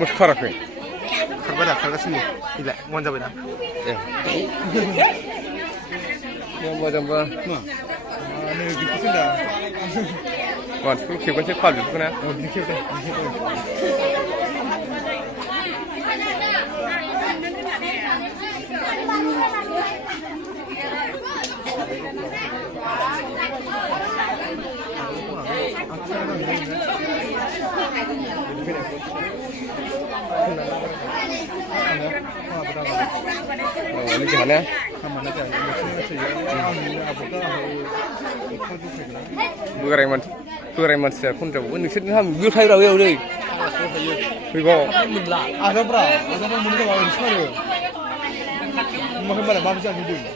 माथो खाराखै खारबाय दा खारगासिनो इलाय मन जाबाय ना ए मोजांबा नै बिखौसो दा मानसिफोर खेबगोनसै फालजुबखौ ना बिदि खेबदों ini gimana? Berai manusia pun tahu. Nusirnya ham bil khai rawi awal. Bigo. Ada berapa? Ada berapa mungkin awal di sana? Mungkin berapa bagus aja dulu.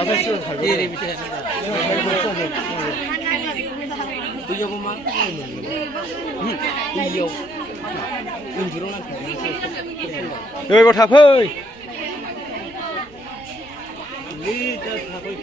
Ada sih. Ini bisa. Punya rumah. Iya. Unjuran kan. Oi, kau thapoi. Lihat thapoi.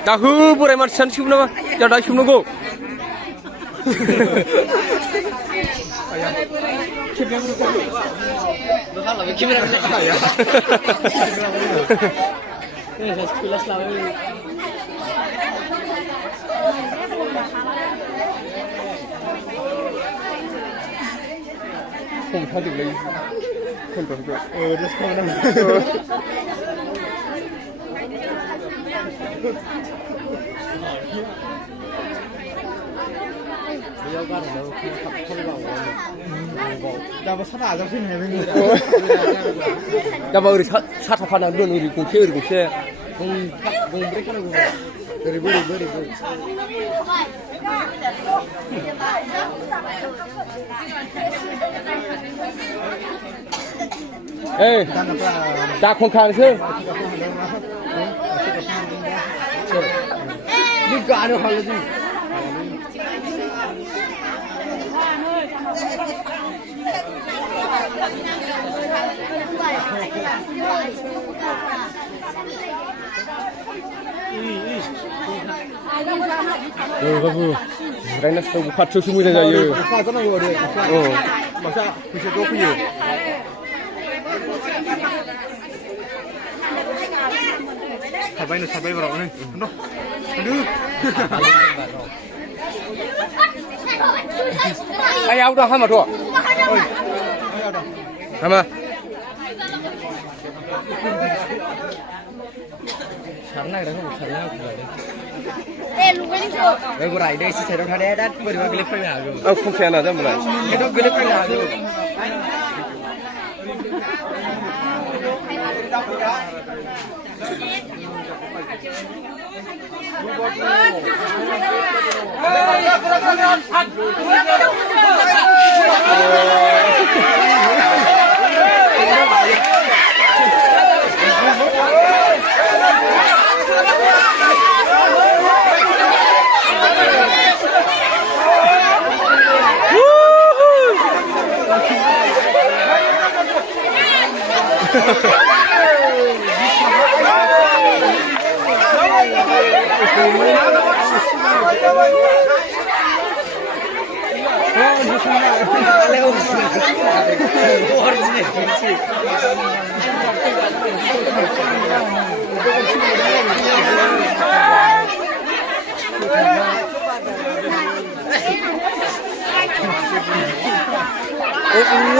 Tahu berai manusia siapa nama? Jangan siapa nago. Không thay được lấy không còn được let's go now bây giờ ra đâu không vào 나 뭐 사다 아저씨 해는 거. 야, 뭐 우리 차 타파나 그런 우리 공채 우리 공채 공 브레이크 하는 거. 버리. 에이, 나 콩카는서 니가 안 하려지. 바보 라이너스 또 파트 숨으려 자요 사잖아 이거 그래. 맞아. 그게 또 그게. 사바이 봐라 오늘. 너. 아이 아우다 하마 더 하마 장난 이런 거 장난 그래. Đây của này đây sẽ đâu thay đét đắt vừa được clip phải nào rồi. không khen nào cho một này Cái đó clip phải nào rồi.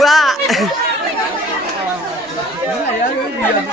Wow.